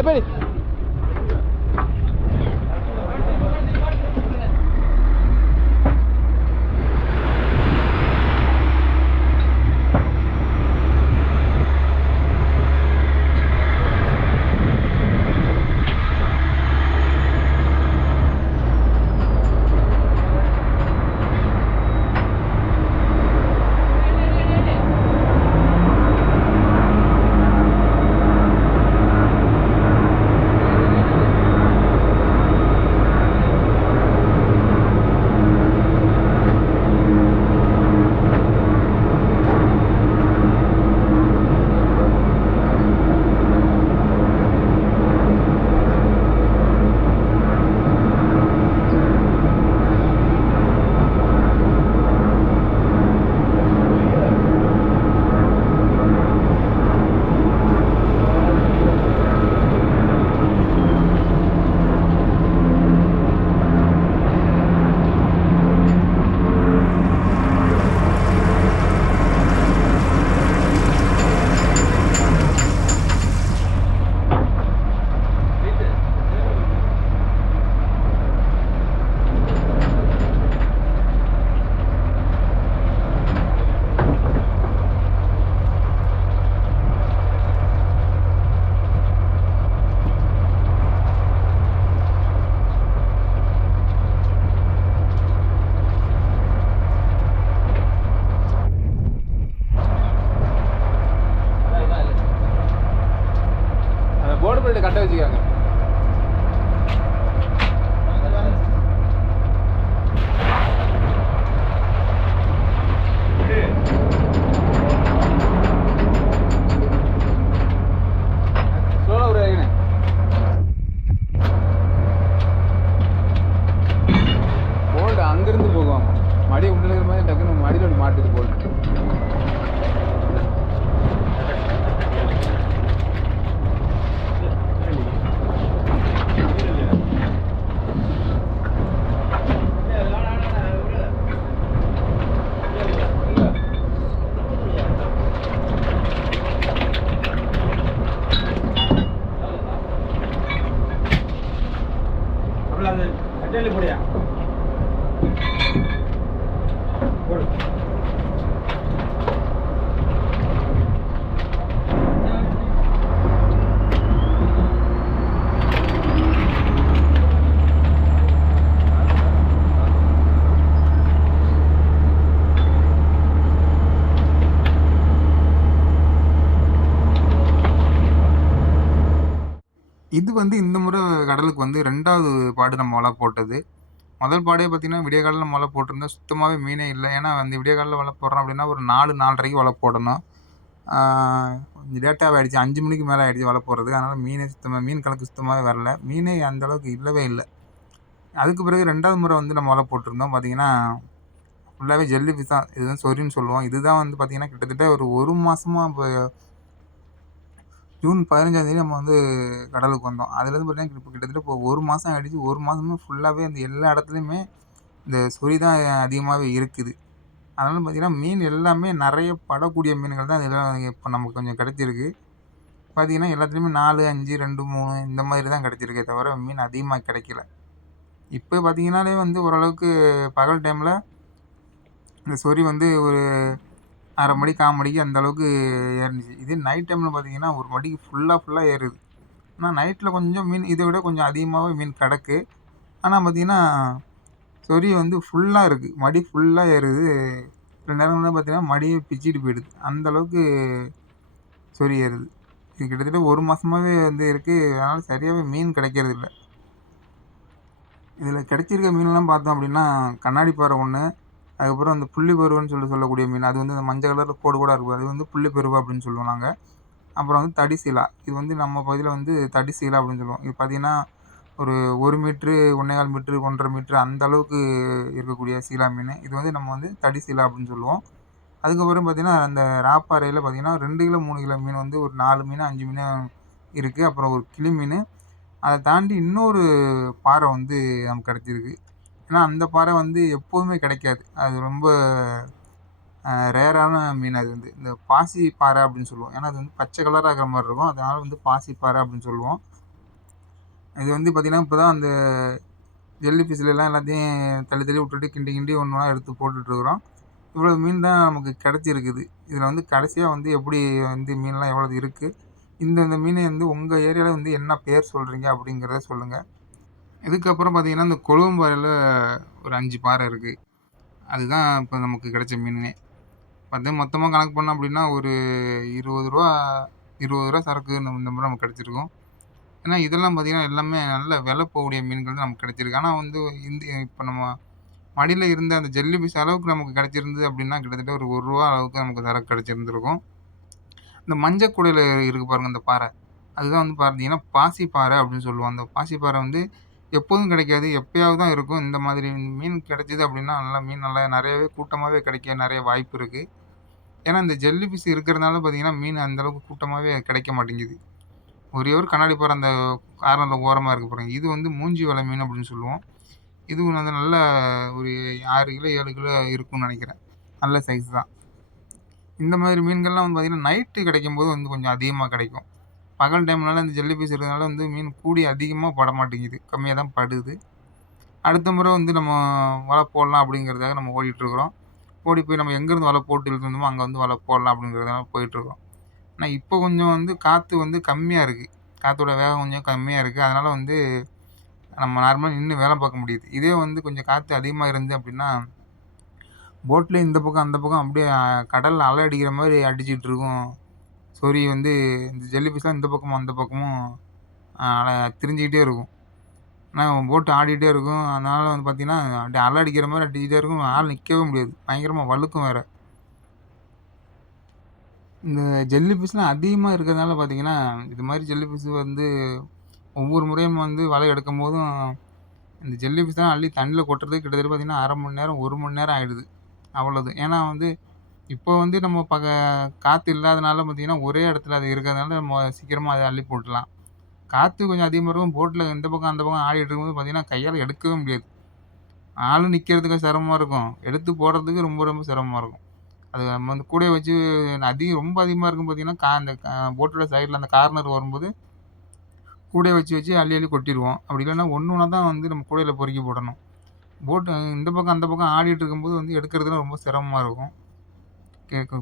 எப்படி board plate கட்ட வச்சுக்காங்க. போல்டு அங்கிருந்து போகும், மடி உள்ள இருக்கிற மாதிரி டக்குன்னு மடியில் மாட்டுது போல்டு. போடியா இது வந்து இந்த முறை கடலுக்கு வந்து 2வது பாடு நம்ம வலை போட்டது. முதல் பாடே பார்த்தீங்கன்னா, விடிய காலையில நம்ம வலை போட்டிருந்தோம். சுத்தமாவே மீனே இல்ல. ஏன்னா வந்து விடிய காலையில வலை போடுறோம் அப்படின்னா, ஒரு 4, 4:30க்கு வலை போடணும். கொஞ்சம் லேட்டாவே ஆயிடுச்சு. 5 மணிக்கு மேல ஆயிடுச்சு வலை போடுறதுக்கு. அதனால மீன் கணக்கு சுத்தமாவே வரல. மீனே அந்த அளவுக்கு இல்லவே இல்ல. அதுக்கு பிறகு 2வது முறை வந்து நம்ம வலை போட்டிருந்தோம். பார்த்தீங்கன்னா, ஃபுல்லாவே ஜெல்லி ஃபிஷ் தான். இதுதான் சொரின்னு சொல்லுவோம். இதுதான் வந்து பார்த்தீங்கன்னா, கிட்டத்தட்ட ஒரு 1 மாசமா இப்போ ஜூன் 15ஆம் நம்ம வந்து கடலுக்கு வந்தோம். அதுலேருந்து பார்த்தீங்கன்னா, இப்போ கிட்டத்தட்ட இப்போ 1 மாதம் ஆயிடுச்சு. 1 மாதமா ஃபுல்லாவே அந்த எல்லா இடத்துலையுமே இந்த சொறி தான் அதிகமாவே இருக்குது. அதனால பார்த்தீங்கன்னா, மீன் எல்லாமே நெறைய படக்கூடிய மீன்கள் தான் இதெல்லாம் இப்போ நமக்கு கொஞ்சம் கிடைச்சிருக்கு. பார்த்தீங்கன்னா, எல்லாத்துலேயுமே 4, 5, 2, 3 இந்த மாதிரி தான் கிடைச்சிருக்கே தவிர, மீன் அதிகமா கிடைக்கல. இப்போ பார்த்தீங்கன்னாலே வந்து ஓரளவுக்கு பகல் டைமில் இந்த சொறி வந்து ஒரு 1/2 மணி, 1/4 மணிக்கு அந்த அளவுக்கு ஏறுனுச்சு. இதே நைட் டைமில் பார்த்தீங்கன்னா, 1 மணிக்கு ஃபுல்லா ஏறுது. ஆனா நைட்டில் கொஞ்சம் மீன் இதை விட கொஞ்சம் அதிகமாகவே மீன் கிடக்கு. ஆனால் பார்த்தீங்கன்னா, சொறி வந்து ஃபுல்லாக இருக்குது. மடி ஃபுல்லாக ஏறுது. சில நேரங்கள்லாம் பார்த்தீங்கன்னா, மடியே பிச்சுட்டு போயிடுது. அந்த அளவுக்கு சொறி ஏறுது. இது கிட்டத்தட்ட 1 மாதமாவே வந்து இருக்குது. அதனால் சரியாகவே மீன் கிடைக்கிறதில்ல. இதில் கிடைச்சிருக்க மீன்லாம் பார்த்தோம் அப்படின்னா, கண்ணாடி பாறை 1, அதுக்கப்புறம் அந்த புள்ளி பருவன்னு சொல்லக்கூடிய மீன். அது வந்து அந்த மஞ்சள் கலரில் கோடு கோடாக இருக்கும். அது வந்து புள்ளி பருவ அப்படின்னு சொல்லுவோம் நாங்க. அப்புறம் வந்து தடி சீலா. இது வந்து நம்ம பகுதியில் வந்து தடி சீலா அப்படின்னு சொல்லுவோம். இது பார்த்தீங்கன்னா, ஒரு 1 மீட்ரு, 1 1/4 மீட்ரு, 1 1/2 மீட்ரு அந்த அளவுக்கு இருக்கக்கூடிய சீலா மீன். இது வந்து நம்ம வந்து தடி சீலா அப்படின்னு சொல்லுவோம். அதுக்கப்புறம் பார்த்தீங்கன்னா, அந்த ராப்பாறையில பார்த்தீங்கன்னா 2 கிலோ, 3 கிலோ மீன் வந்து ஒரு 4 மீன், 5 மீன் இருக்குது. அப்புறம் ஒரு கிளி மீன். அதை தாண்டி இன்னொரு பாறை வந்து நமக்கு கிடச்சிருக்கு. ஏன்னா அந்த பாறை வந்து எப்போதுமே கிடைக்காது. அது ரொம்ப ரேரான மீன். அது வந்து இந்த பாசி பாறை அப்படின்னு சொல்லுவோம். ஏன்னா அது வந்து பச்சை கலராக இருக்கிற மாதிரி இருக்கும். அதனால வந்து பாசி பாறை அப்படின்னு சொல்லுவோம். இது வந்து பார்த்தீங்கன்னா, இப்ப தான் அந்த ஜெல்லி ஃபிஷ்லலாம் எல்லாத்தையும் தள்ளி தள்ளி விட்டுட்டு கிண்டி கிண்டி ஒண்ணு ஒண்ணா எடுத்து போட்டுட்ருக்குறோம். இவ்வளோ மீன் தான் நமக்கு கிடைச்சிருக்குது. இதில வந்து கடைசியா வந்து எப்படி வந்து மீன்லாம் எவ்வளவு இருக்கு? இந்த மீன வந்து உங்க ஏரியால வந்து என்ன பேர் சொல்றீங்க? அப்படிங்கிறத சொல்லுங்க. இதுக்கப்புறம் பார்த்தீங்கன்னா, இந்த கொழும்பு பாறையில ஒரு 5 பாறை இருக்கு. அதுதான் இப்ப நமக்கு கிடைச்ச மீனுமே. பார்த்தா மொத்தமா கணக்கு பண்ணோம் அப்படின்னா, ஒரு ரூ. 20 ரூ. 20 சரக்கு இந்த முறை நமக்கு கிடைச்சிருக்கும். ஏன்னா, இதெல்லாம் பார்த்தீங்கன்னா, எல்லாமே நல்ல விலை போகக்கூடிய மீன்கள் தான் நமக்கு கிடைச்சிருக்கு. ஆனா வந்து இப்ப நம்ம மடியில இருந்த அந்த ஜெல்லி ஃபிஷ் அளவுக்கு நமக்கு கிடைச்சிருந்தது அப்படின்னா, கிட்டத்தட்ட ஒரு ரூ. 1 அளவுக்கு நமக்கு சரக்கு கிடைச்சிருந்திருக்கும். இந்த மஞ்ச கூடையில இருக்கு பாருங்க இந்த பாறை. அதுதான் வந்து பார்த்தீங்கன்னா, பாசி பாறை அப்படின்னு சொல்லுவோம். அந்த பாசி பாறை வந்து எப்போதும் கிடைக்காது. எப்பயாவது தான் இருக்கும். இந்த மாதிரி மீன் கிடைச்சது அப்படின்னா, நல்லா மீன் நல்லா நெறையவே கூட்டமாவே கிடைக்க நெறைய வாய்ப்பு இருக்கு. ஏன்னா, இந்த ஜெல்லி ஃபிஷ் இருக்கிறதுனால பார்த்தீங்கன்னா, மீன் அந்த அளவுக்கு கூட்டமாவே கிடைக்க மாட்டேங்குது. ஒரே ஒரு கண்ணாடி பாறை அந்த கார்னர்ல ஓரமா இருக்கு பாருங்க. இது வந்து மூஞ்சி வலை மீன் அப்படின்னு சொல்லுவோம். இதுவும் வந்து நல்ல ஒரு 6 கிலோ, 7 கிலோ இருக்கும்னு நெனைக்கிறேன். நல்ல சைஸ் தான். இந்த மாதிரி மீன்கள்லாம் வந்து பார்த்தீங்கன்னா, நைட்டு கிடைக்கும்போது வந்து கொஞ்சம் அதிகமா கிடைக்கும். பகல் டைம்னால இந்த ஜெல்லி ஃபிஷ் இருக்கிறதுனால வந்து மீன் கூடி அதிகமா படமாட்டேங்குது. கம்மியா தான் படுது. அடுத்த முறை வந்து நம்ம வலை போடலாம் அப்படிங்கிறதுக்காக நம்ம ஓடிட்டுருக்குறோம். ஓடி போய் நம்ம எங்கேருந்து வலை போட்டு இழுத்துட்டு வந்தோமோ, அங்க வந்து வலை போடலாம் அப்படிங்கிறதுனால போயிட்டுருக்கோம். ஆனா இப்போ கொஞ்சம் வந்து காத்து வந்து கம்மியா இருக்கு. காத்தோட வேகம் கொஞ்சம் கம்மியா இருக்கு. அதனால வந்து நம்ம நார்மலா நின்னு வேலை பார்க்க முடியுது. இதே வந்து கொஞ்சம் காத்து அதிகமா இருந்து அப்படின்னா, போட்ல இந்த பக்கம், அந்த பக்கம் அப்படியே கடல்ல அலை அடிக்கிற மாரி அடிச்சிட்டு இருக்கும். சொறி வந்து இந்த ஜெல்லி ஃபிஷ்லாம் இந்த பக்கமும், அந்த பக்கமும் திரிஞ்சுக்கிட்டே இருக்கும். ஆனா போட் ஆடிட்டே இருக்கும். அதனால வந்து பார்த்தீங்கன்னா, அப்படியே அலை அடிக்கிற மாரி அடிச்சுட்டே இருக்கும். ஆள் நிக்கவே முடியாது. பயங்கரமா வழுக்கும் வேற. இந்த ஜெல்லி ஃபிஷ்லாம் அதிகமா இருக்கிறதுனால பார்த்தீங்கன்னா, இது மாரி ஜெல்லி ஃபிஷ் வந்து ஒவ்வொரு முறையும் வந்து வலை எடுக்கும்போதும், இந்த ஜெல்லி ஃபிஷ்லாம் அள்ளி தண்ணீல கொட்டுறதுக்கு கிட்டத்தட்ட பார்த்தீங்கன்னா, 1/2 மணி நேரம், 1 மணி நேரம் ஆயிடுது. அவ்வளது. ஏன்னா வந்து இப்போ வந்து நம்ம காத்து இல்லாதனால பார்த்தீங்கன்னா, ஒரே இடத்துல அது இருக்கிறதுனால நம்ம சீக்கிரமா அத அள்ளி போட்டுறலாம். காத்து கொஞ்சம் அதிகமா இருக்கும். போட்ல இந்த பக்கம், அந்த பக்கம் ஆடிட்டு இருக்கும்போது பார்த்தீங்கன்னா, கையால எடுக்கவே முடியாது. ஆளு நிக்கிறதுக்கு சிரமமா இருக்கும். எடுத்து போடுறதுக்கு ரொம்ப ரொம்ப சிரமமா இருக்கும். அது நம்ம வந்து கூடைய வச்சு ரொம்ப அதிகமா இருக்கும் பார்த்தீங்கன்னா, அந்த போட்டோட சைடுல அந்த கார்னர் வரும்போது, கூடைய வச்சு வச்சு அள்ளி அள்ளி கொட்டிருவோம். அப்படி இல்லன்னா ஒண்ணு ஒண்ணா தான் வந்து நம்ம கூடையில பொறுக்கி போடணும். போட் இந்த பக்கம், அந்த பக்கம் ஆடிட்டு இருக்கும்போது வந்து எடுக்கிறதுலாம் ரொம்ப சிரமமா இருக்கும்.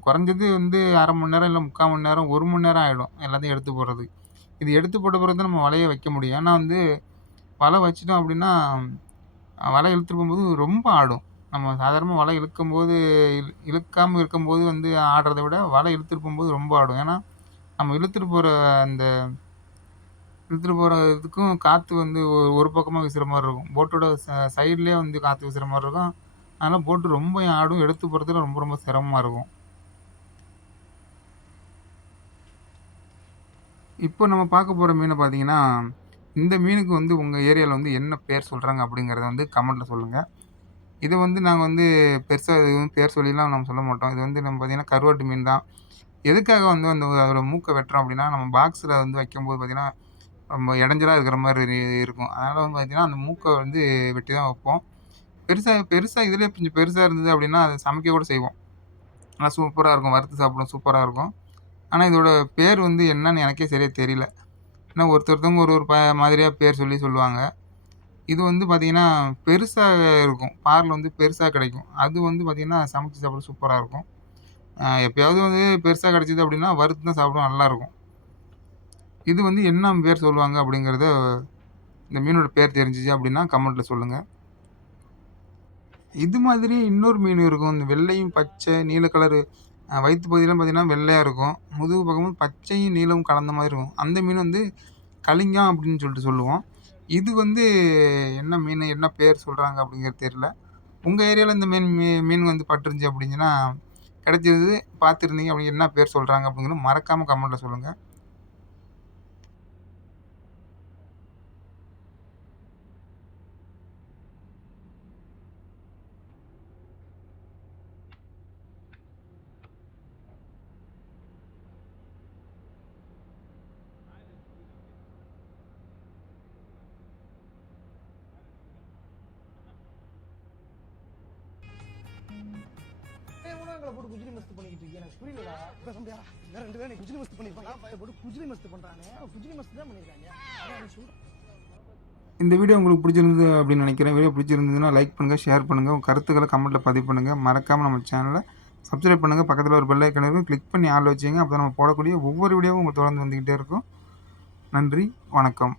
குறைஞ்சது வந்து 1/2 மணி நேரம், இல்ல 3/4 மணி நேரம், 1 மணி நேரம் ஆயிடும். எல்லாத்தையும் எடுத்து போடுறதுக்கு. இது எடுத்து போட்ட பிறகு தான் நம்ம வலைய வைக்க முடியும். ஏன்னா வந்து வலை வச்சுட்டோம் அப்படின்னா, வலை இழுத்துட்டு போகும்போது ரொம்ப ஆடும். நம்ம சாதாரணமா வலை இழுக்கும்போது இழுக்காம இருக்கும்போது வந்து ஆடுறத விட, வலை இழுத்துட்டு போகும்போது ரொம்ப ஆடும். ஏன்னா, நம்ம அந்த இழுத்துட்டு போற இதுக்கும் காத்து வந்து ஒரு பக்கமா வீசுற மாரி இருக்கும். போட்டோட சைட்லயே வந்து காத்து வீசுற மாரி இருக்கும். அதனால போட்டு ரொம்ப ஆடும். எடுத்து போறதுல ரொம்ப ரொம்ப சிரமமா இருக்கும். இப்போ நம்ம பார்க்க போற மீன பார்த்தீங்கன்னா, இந்த மீனுக்கு வந்து உங்க ஏரியால வந்து என்ன பேர் சொல்றாங்க அப்படிங்கிறத வந்து கமெண்ட்ல சொல்லுங்க. இத வந்து நாங்க வந்து பெருசா எதுவும் பேர் சொல்லிலாம் நம்ம சொல்ல மாட்டோம். இது வந்து நம்ம பார்த்தீங்கன்னா, கருவாட்டு மீன் தான். எதுக்காக வந்து அந்த அதோட மூக்க வெட்டுறோம் அப்படின்னா, நம்ம பாக்ஸ்ல வந்து வைக்கும்போது பார்த்தீங்கன்னா, ரொம்ப இடைஞ்சலா இருக்கிற மாரி இருக்கும். அதனால வந்து பார்த்தீங்கன்னா, அந்த மூக்க வந்து வெட்டி தான் வைப்போம். பெருசா பெருசா இதுலயே கொஞ்சம் பெருசா இருந்தது அப்படின்னா, அத சமைக்க கூட செய்வோம். நல்லா சூப்பரா இருக்கும். வறுத்து சாப்பிட சூப்பரா இருக்கும். ஆனா இதோட பேர் வந்து என்னன்னு எனக்கே சரியா தெரியல. ஏன்னா ஒருத்தவங்க ஒரு ஒரு மாதிரியா பேர் சொல்லுவாங்க. இது வந்து பார்த்தீங்கன்னா, பெருசா இருக்கும். பார்ல வந்து பெருசா கிடைக்கும். அது வந்து பார்த்தீங்கன்னா, சமைச்சு சாப்பிட சூப்பரா இருக்கும். எப்பயாவது வந்து பெருசா கிடைச்சது அப்படின்னா, வறுத்து தான் சாப்பிட நல்லாருக்கும். இது வந்து என்ன பேர் சொல்லுவாங்க அப்படிங்கிறத, இந்த மீனோட பேர் தெரிஞ்சுச்சு அப்படின்னா கமெண்ட்ல சொல்லுங்க. இது மாதிரி இன்னொரு மீன் இருக்கும். இந்த வெள்ளையும், பச்சை, நீல கலரு வயித்து பகுதிலாம் பார்த்தீங்கன்னா, வெள்ளையா இருக்கும். முதுகு பக்கமும் பச்சையும், நீலமும் கலந்த மாரி இருக்கும். அந்த மீன் வந்து கலிங்காம் அப்படின்னு சொல்லுவோம். இது வந்து என்ன மீனு? என்ன பேர் சொல்றாங்க அப்படிங்கிறது தெரியல. உங்க ஏரியால இந்த மீன் வந்து பட்டுருந்துச்சு அப்படின்னா, கிடைச்சது பார்த்துருந்தீங்க அப்படின்னா என்ன பேர் சொல்றாங்க அப்படிங்கிறத மறக்காம கமெண்ட்ல சொல்லுங்க. ஊடகங்களை போட்டு குஜிலி மஸ்து பண்ணிக்கிட்டு இருக்கீங்க எனக்கு புரியலடா. பேச முடியா வேற 2 பேரும் குஜிலி மஸ்து பண்ணிருப்பாங்க. போட்டு குஜிலி மஸ்து பண்றானே குஜிலி மஸ்து தான் பண்ணிருக்காங்க. இந்த வீடியோ உங்களுக்கு பிடிச்சிருந்தது அப்படின்னு நினைக்கிறேன். வீடியோ பிடிச்சிருந்ததுன்னா லைக் பண்ணுங்கள், ஷேர் பண்ணுங்கள். உங்கள் கருத்துக்களை கமெண்ட்டில் பதிவு பண்ணுங்கள். மறக்காமல் நம்ம சேனலை சப்ஸ்கிரைப் பண்ணுங்கள். பக்கத்தில் ஒரு பெல் ஐக்கான் இருக்கும், கிளிக் பண்ணி ஆள் வச்சுங்க. அப்போ நம்ம போடக்கூடிய ஒவ்வொரு வீடியோவும் உங்களுக்கு தொடர்ந்து வந்துக்கிட்டே இருக்கும். நன்றி, வணக்கம்.